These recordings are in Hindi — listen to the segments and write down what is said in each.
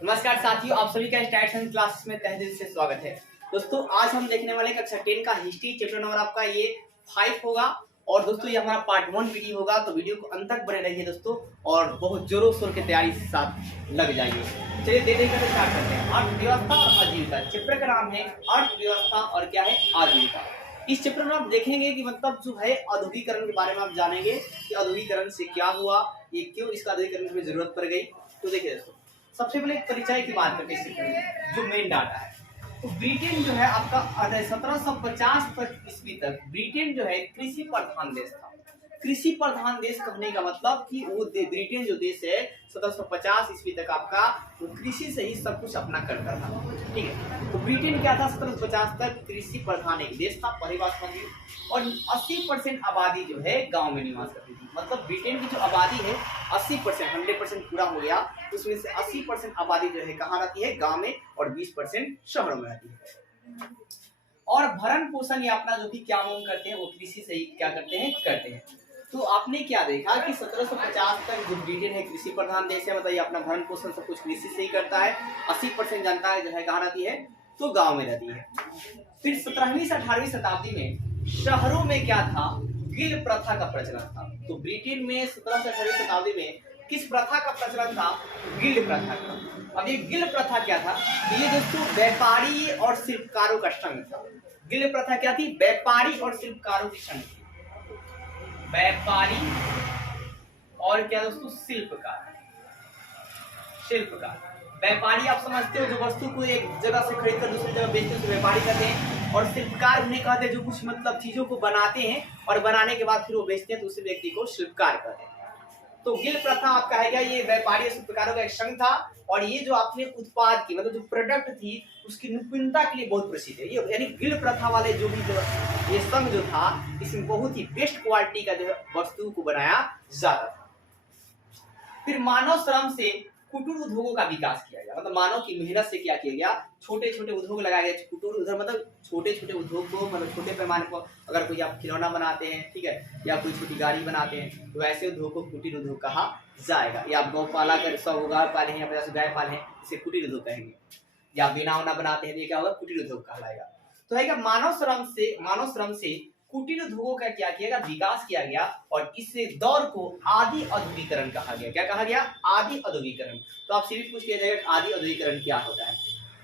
नमस्कार साथियों, आप सभी का स्टार्ट साइंस क्लासेस में तहे दिल से स्वागत है। दोस्तों आज हम देखने वाले कक्षा 10 का हिस्ट्री चैप्टर नंबर आपका ये 5 होगा। और दोस्तों ये हमारा पार्ट 1 वीडियो होगा, तो वीडियो को अंत तक बने रहिए दोस्तों और बहुत जोरों शोर की तैयारी के साथ लग जाइए। चलिए देख देख कर स्टार्ट करते हैं। अर्थव्यवस्था और आजीविका। चैप्टर का नाम है अर्थव्यवस्था और क्या है आजीविका। इस चैप्टर में आप देखेंगे कि मतलब जो है औद्योगिकरण के बारे में आप जानेंगे कि औद्योगिकरण से क्या हुआ, ये क्यों इसका औद्योगिकरण की जरूरत पड़ गई। तो देखिए दोस्तों, सबसे पहले परिचय की बात करते हैं। जो मेन डाटा है, तो ब्रिटेन जो है आपका 1750 तक ईस्वी तक ब्रिटेन जो है कृषि प्रधान देश था। कृषि प्रधान देश कहने का मतलब कि वो ब्रिटेन जो देश है 1750 ईस्वी तक आपका वो कृषि से ही सब कुछ अपना करता था। ठीक है, तो ब्रिटेन क्या था 1750 तक कृषि प्रधान एक देश था, पहली बात समझिए। और 80% आबादी जो है गांव में निवास करती थी। मतलब ब्रिटेन की जो आबादी है 80%, 100% पूरा हो गया, उसमें से 80% आबादी जो है कहाँ रहती है, गांव में, और 20% शहरों में रहती है। और भरण पोषण या अपना जो भी क्या मांग करते हैं वो कृषि से ही क्या करते हैं। तो आपने क्या देखा कि 1750 तक जो ब्रिटेन है कृषि प्रधान देश है, मतलब ये अपना भरण पोषण सब कुछ कृषि से ही करता है। 80% जनता जो है कहाँ रहती है, तो गांव में रहती है। फिर 17वीं से 18वीं शताब्दी में शहरों में क्या था, गिल्ड प्रथा का प्रचलन था। तो ब्रिटेन में 17 से 18वीं शताब्दी में किस प्रथा का प्रचलन था, गिल्ड प्रथा का। अब ये गिल्ड प्रथा क्या था, ये दोस्तों व्यापारी और शिल्पकारों का संघ था। गिल्ड प्रथा क्या थी, व्यापारी और शिल्पकारों की संघ थी। व्यापारी और क्या दोस्तों, शिल्पकार। व्यापारी आप समझते हो, जो वस्तु को एक जगह से खरीद कर दूसरी जगह बेचते हैं, तो व्यापारी कहते हैं। और शिल्पकार उन्हें कहते हैं जो कुछ मतलब चीजों को बनाते हैं और बनाने के बाद फिर वो बेचते हैं, तो उस व्यक्ति को शिल्पकार कहते हैं। तो गिल्ड प्रथा आपका है क्या, ये व्यापारी और शिल्पकारों का एक संघ था। और ये जो अपने उत्पाद की मतलब जो प्रोडक्ट थी उसकी निपुणता के लिए बहुत प्रसिद्ध है। ये यानी गिल्ड प्रथा वाले जो भी ये संघ जो था, इसमें बहुत ही बेस्ट क्वालिटी का जो है वस्तु को बनाया जाता था। फिर मानव श्रम से कुटीर उद्योगों का विकास किया गया। मतलब मानव की मेहनत से क्या किया गया, छोटे छोटे उद्योग लगाए गए। कुटीर उद्योग मतलब छोटे छोटे उद्योग को, मतलब छोटे पैमाने पर अगर कोई आप खिलौना बनाते हैं, ठीक है, या कोई छोटी गाड़ी बनाते हैं, तो ऐसे उद्योग को कुटीर उद्योग कहा जाएगा। या आप गौ पाला कर 100 गाय पाले हैं या 50 गाय पाले हैं, इसे कुटीर उद्योग कहेंगे। या बिना उना बनाते हैं तो ये क्या होगा, कुटीर उद्योग कहलाएगा। तो है क्या, मानव श्रम से कुटीर उद्योगों का क्या किया गया, विकास किया गया। और इस दौर को आदि औद्योगिकरण कहा गया। क्या कहा गया, आदि औद्योगिकरण। तो आपसे भी पूछ लिया जाएगा आदि औद्योगिकरण क्या होता है।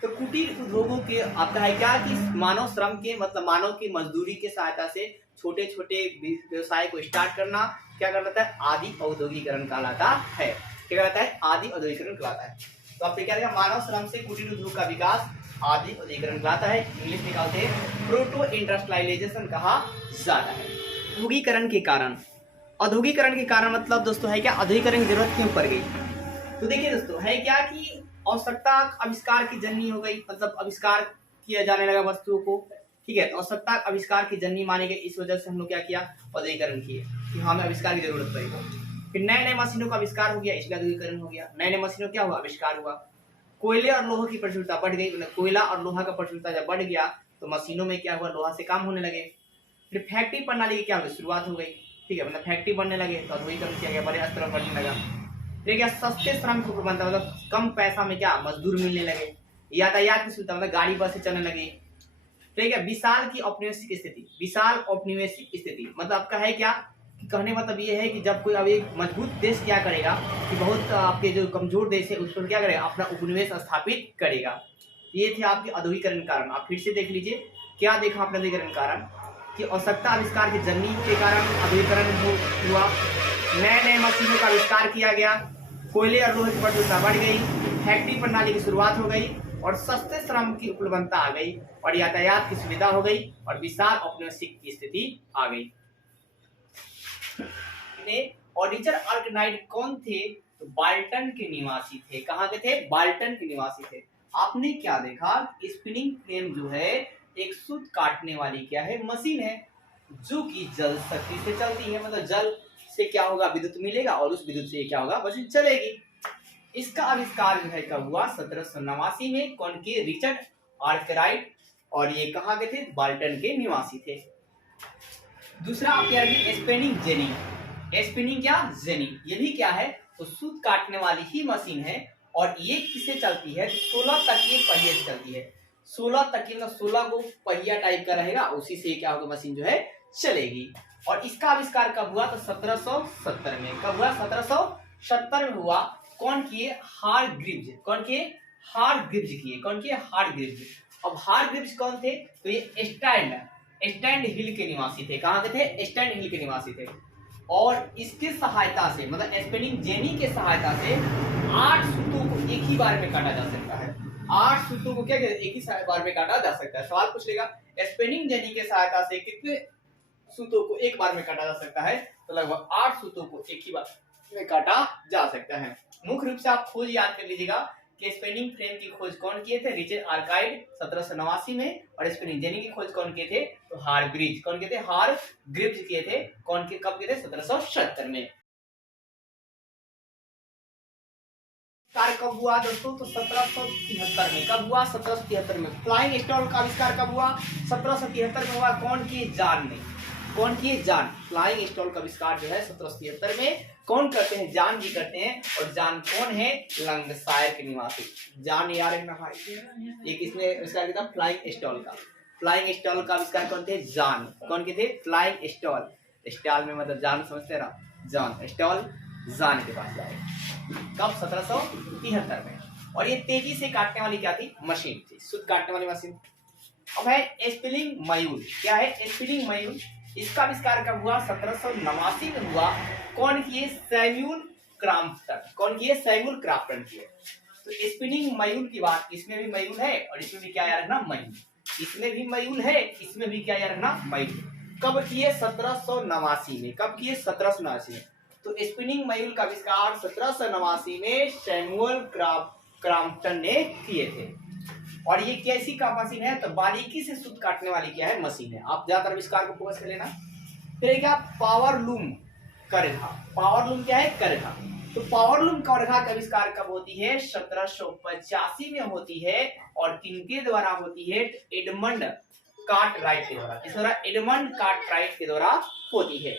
तो कुटीर उद्योगों के आपका है क्या कि मानव श्रम के मतलब मानव की मजदूरी के सहायता से छोटे छोटे व्यवसाय को स्टार्ट करना क्या कहलाता है, आदि औद्योगिकरण कहलाता है। क्या कहलाता है, आदि औद्योगिकरण कहलाता है। तो आपने क्या देखा, मानव श्रम से कुटीर उद्योग का विकास आदि औद्योगिकरण कहलाता है। इंग्लिश में कहते हैं प्रोटो इंडस्ट्रियलाइजेशन कहा जाता है। औद्योगिकरण के कारण मतलब दोस्तों है क्या, औद्योगिकरण की जरूरत क्यों पड़ गई। तो देखिए दोस्तों है क्या कि आवश्यकता आविष्कार की जननी हो गई। मतलब आविष्कार किया जाने लगा वस्तुओं को, ठीक है। तो आवश्यकता आविष्कार की जननी माने गई, इस वजह से हम लोग क्या किया, औद्योगिकरण किए कि हमें आविष्कार की जरूरत पड़ेगी। फिर नए नए मशीनों का आविष्कार हो गया, इसका औद्योगिकरण हो गया। नए नए मशीनों क्या हुआ, आविष्कार हुआ। कोयले और लोहा की प्रचुरता बढ़ गई। कोयला और लोहा का प्रचुरता जब बढ़ गया तो मशीनों में क्या हुआ, लोहा से काम होने लगे। फिर फैक्ट्री प्रणाली की क्या हुई, शुरुआत हो गई, ठीक है। मतलब फैक्ट्री बनने लगे तो औद्योगिकरण किया गया, बड़े स्तर पर बढ़ने लगा। फिर क्या, सस्ते श्रम को प्रबंध, मतलब कम पैसा में क्या मजदूर मिलने लगे। यातायात की सुविधा, मतलब गाड़ी बसें चलने लगी, ठीक है। विशाल औपनिवेशिक स्थिति मतलब आपका है क्या कि कहने मतलब ये है कि जब कोई अब एक मजबूत देश क्या करेगा कि बहुत आपके जो कमजोर देश है उस पर क्या करेगा, अपना उपनिवेश स्थापित करेगा। ये थे आपके औद्योगिकरण कारण। आप फिर से देख लीजिए क्या देखा आपने औद्योगिकरण कारण कि आवश्यकता आविष्कार की जननी के कारण औद्योगिकरण हुआ। नए नए मशीनों का आविष्कार किया गया, कोयले और लोहे की प्रचुरता बढ़ गई, फैक्ट्री प्रणाली की शुरुआत हो गई, और सस्ते श्रम की उपलब्धता आ गई, और यातायात की सुविधा हो गई, और विशाल औपनिवेशिक की स्थिति आ गई। रिचर्ड आर्कराइट कौन थे, तो बाल्टन के निवासी थे। कहाँ के थे, बाल्टन के निवासी थे। आपने क्या देखा, स्पिनिंग फ्रेम जो है एक सूत काटने वाली क्या है, मशीन है, जो कि जल शक्ति से चलती है। मतलब जल से क्या होगा, विद्युत मिलेगा, और उस विद्युत से क्या होगा, मशीन चलेगी। इसका आविष्कार जो है कब हुआ, 1789 में। कौन के, रिचर्ड आर्कराइट। और ये कहाँ के थे, बाल्टन के निवासी थे। दूसरा आप क्या है, स्पिनिंग जेनी। स्पिनिंग क्या, जेनी, ये भी क्या है, तो सूत काटने वाली ही मशीन है, और ये किससे चलती है? 16 तकिए पहिए से चलती है। 16 तकिए मतलब 16 को पहिया टाइप का रहेगा, उसी से क्या होगा, मशीन जो है चलेगी। और इसका आविष्कार कब हुआ? तो 1770 में। कब हुआ? 1770 में हुआ। कौन किए? हारग्रीव्स। कौन किए? हारग्रीव्स किए। कौन किए? हारग्रीव्स। अब हारग्रीव्स कौन थे? तो ये स्टैंड हिल के निवासी थे। कहाँ के थे? स्टैंड हिल के निवासी थे। और इसके सहायता से मतलब स्पिनिंग जेनी के सहायता से 8 सूतों को एक ही बार में काटा जा सकता है। 8 सूतों को क्या एक ही बार में काटा जा सकता है। सवाल पूछ लेगा स्पिनिंग जेनी के सहायता से कितने सूतों को एक बार में काटा जा सकता है? तो लगभग 8 सूतों को एक ही बार में काटा जा सकता है। मुख्य रूप से आप खोज याद कर लीजिएगा कि स्पिनिंग फ्रेम की खोज कौन किए थे? रिचर्ड आर्काइड 1789 में। और स्पिनिंग जेनी की खोज कौन किए थे? तो हारग्रीव्स। कौन किए थे? हारग्रीव्स किए थे। कौन के कब किए थे? 1770 में। कार्य कब हुआ दोस्तों? तो 1773 में। कब हुआ? 1773 में। फ्लाइंग स्टॉल का आविष्कार कब हुआ? 1773 में हुआ। कौन किए? जॉन ने। कौन किए? जॉन। फ्लाइंग स्टॉल का आविष्कार जो है 1773 में कौन करते हैं? जॉन जी करते हैं। और जॉन कौन है? लंकाशायर के निवासी जॉन यार एक इसमें आविष्कार किया था फ्लाइंग स्टॉल का। फ्लाइंग स्टॉल का आविष्कार कौन थे? जॉन। कौन के थे? Flying stall. स्टॉल में मतलब जॉन समझते ना? जॉन। स्टॉल जॉन के पास जाए। कब? 1773 में। और ये तेजी से काटने वाली क्या थी? मशीन थी, सूत काटने वाली मशीन। अब है स्पिनिंग म्यूल। क्या है? Spinning mule. इसका आविष्कार कब हुआ? 1789 में हुआ। कौन किए? Samuel Crompton. कौन किए? सैमुअल क्रॉम्पटन किए। तो स्पिनिंग म्यूल की बात, इसमें भी म्यूल है और इसमें भी क्या याद रखना? म्यूल। इसमें भी म्यूल है, इसमें भी क्या याद रखना? म्यूल। कब किए? 1789 में। कब किए? 1789 में। तो स्पिनिंग म्यूल का आविष्कार 1789 में सैमुअल क्रॉम्पटन ने किए थे। और ये कैसी का मशीन है? तो बारीकी से सूत काटने वाली क्या है? मशीन है। आप ज्यादातर आविष्कार को फोकस कर लेना। फिर क्या? पावर लूम करघा। पावर लूम क्या है? करघा। तो पावर लूम करघा का आविष्कार कब होती है? 1785 में होती है। और किनके द्वारा होती है? एडमंड कार्टराइट के द्वारा। किस द्वारा? एडमंड कार्टराइट के द्वारा होती है।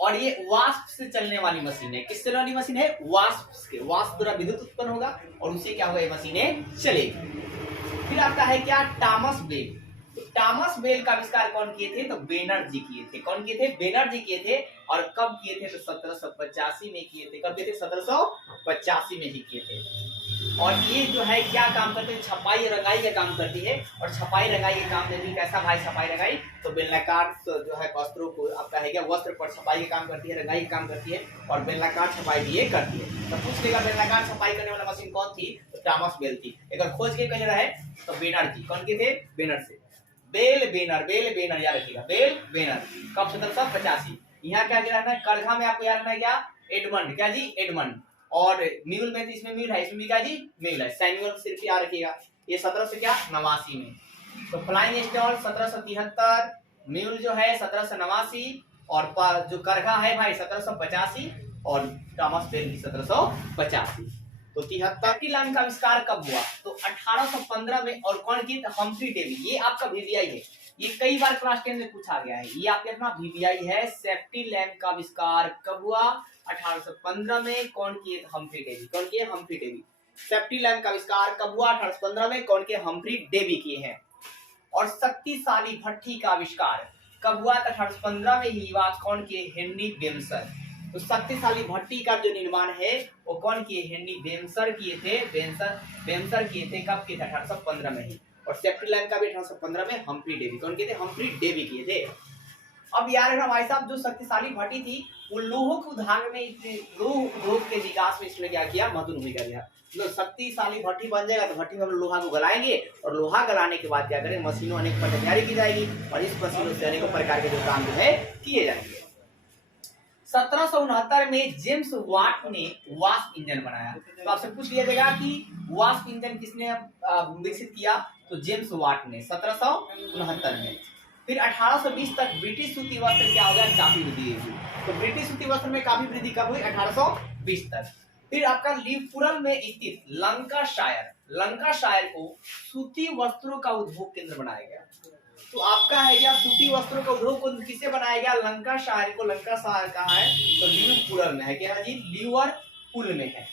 और ये वास्प से चलने वाली मशीन है। किससे चलने वाली मशीन है? वास्प के। वास्प द्वारा विद्युत उत्पन्न होगा और उनसे क्या होगा? ये मशीनें चलेगी। फिर आता है क्या? Thomas Bell. तो टॉमस बेल का आविष्कार कौन किए थे? तो बेनर्ड जी किए थे। कौन किए थे? बेनर्ड जी किए थे। और कब किए थे? तो 1785 में किए थे। कब किए थे? 1785 में ही किए थे। और ये जो है क्या काम करते हैं? छपाई रंगाई का काम करती है। और छपाई रंगाई के काम में भी कैसा भाई छपाई रंगाई? तो बेलनाकार जो है वस्त्रों को आपका है क्या? वस्त्र पर छपाई का काम करती है, रंगाई का काम करती है। और बेलनाकार छपाई भी ये करती है। तो पूछ लेगा बेलनाकार छपाई करने वाला मशीन कौन थी? तो टॉमस बेल थी। अगर खोज के कह रहा है तो बेनर्ड जी। कौन के थे? बेनर्ड से। बेल बेनर याद रखिएगा। Bell Benner. कब? 1785। यहाँ क्या रखना है? करघा में आपको याद रखना है क्या? एडमंड। क्या जी? एडमंड। और म्यूल में इसमें म्यूल है, इसमें भी क्या जी? म्यूल है। सैमुअल सिर्फ याद रखिएगा। ये 1789 में। तो फ्लाइंग स्टॉल 1773, म्यूल जो है 1789, और जो करघा है भाई 1785, और टॉमस बेल भी 1785। तो 73 लाइन का आविष्कार कब हुआ? तो 1815 में। और कौन की? Humphry Davy. ये आपका वीवीआई है। ये कई बार क्लास 10 में पूछा गया है। ये आपके अपना वीवीआई है। सेफ्टी लैम्प का आविष्कार कब हुआ? 1815 में। कौन किए? Humphry Davy. कौन किए? Humphry Davy. सेफ्टी लैम्प का आविष्कार कब हुआ? 1815 में। कौन किए? हम्फ्री डेवी किए हैं। और शक्तिशाली भट्ठी का आविष्कार कब हुआ? 1815 में ही हुआ। कौन किए? हेनरी बेमसर। तो शक्तिशाली भट्टी का जो निर्माण है वो कौन किए? हेनरी बेमसर किए थे। बेमसर किए थे। कब किए थे? 1815 में ही। और सेफ्टी लैम्प का भी 1815 में हम्फ्री डेवी। कौन किए थे? हम्फ्री डेवी किए थे। अब यार है ना भाई साहब, जो शक्तिशाली भट्टी थी वो लोहों के उद्योग में, लोह उद्योग के विकास में इसने क्या किया? महत्वपूर्ण भूमिका दिया। तो शक्तिशाली भट्टी बन जाएगा तो भट्टी में हम लोहा को गलाएंगे, और लोहा गलाने के बाद क्या करें? मशीनों अनेक पर तैयारी की जाएगी, और इस मशीनों से अनेकों प्रकार के जो काम जो है किए जाएंगे। 1769 में जेम्स वाट ने वास्प इंजन बनाया। तो आपसे पूछ लिया जाएगा कि वास्प इंजन किसने विकसित किया? तो जेम्स वाट ने 1769 में। फिर 1820 तक ब्रिटिश सूती वस्त्र क्या हो गया? काफी वृद्धि हुई। तो ब्रिटिश सूती वस्त्र में काफी वृद्धि कब हुई? 1820 तक। फिर आपका लिवरपूल में स्थित लंकाशायर को सूती वस्त्रों का उद्योग केंद्र बनाया गया। तो आपका है क्या? सूती वस्त्रों का उद्योग को किसे बनाया गया? लंकाशायर को। लंकाशायर कहाँ है? तो लिवरपूल में है। क्या जी? लिवरपूल में है।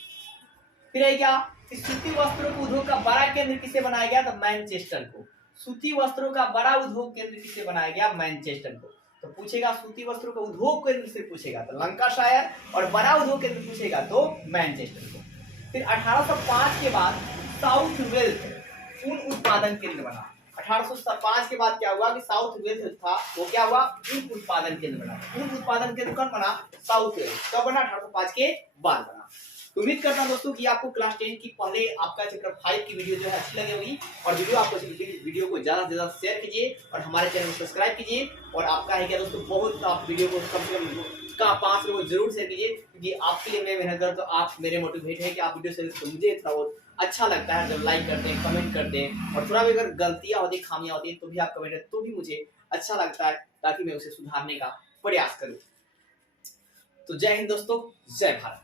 फिर है क्या कि सूती वस्त्रों के उद्योग का बड़ा केंद्र किसे बनाया गया? तो मैनचेस्टर को। सूती वस्त्रों का बड़ा उद्योग केंद्र किसे बनाया गया? मैनचेस्टर को। तो पूछेगा सूती वस्त्रों का उद्योग केंद्र से पूछेगा तो लंकाशायर, और बड़ा उद्योग केंद्र पूछेगा तो मैनचेस्टर को। फिर 1805 के बाद साउथ वेल्स ऊन उत्पादन केंद्र बना। 1805 के बाद क्या हुआ कि साउथ वेल्स था वो क्या हुआ? ऊन उत्पादन केंद्र बना। ऊन उत्पादन केंद्र कौन बना? South Wales. कब बना? 1805 के बाद बना। उम्मीद करता हूं दोस्तों कि आपको क्लास 10 की पहले आपका चैप्टर 5 की वीडियो जो है अच्छी लगी होगी, और वीडियो को ज्यादा से ज्यादा शेयर कीजिए और हमारे चैनल को सब्सक्राइब कीजिए। और आपका है क्या दोस्तों, बहुत आप वीडियो को कम से कम 5 लोगों जरूर शेयर कीजिए, क्योंकि आपके लिए मैं मेहनत करता हूं, आप मेरे मोटिवेट है कि आप वीडियो शेयर करते, मुझे थोड़ा बहुत अच्छा लगता है जब लाइक करते हैं, कमेंट करते हैं, और थोड़ा भी अगर गलतियां होती, खामियां होती है तो भी आप कमेंट करते, तो भी मुझे अच्छा लगता है, ताकि मैं उसे सुधारने का प्रयास करूं। तो जय हिंद दोस्तों, जय भारत।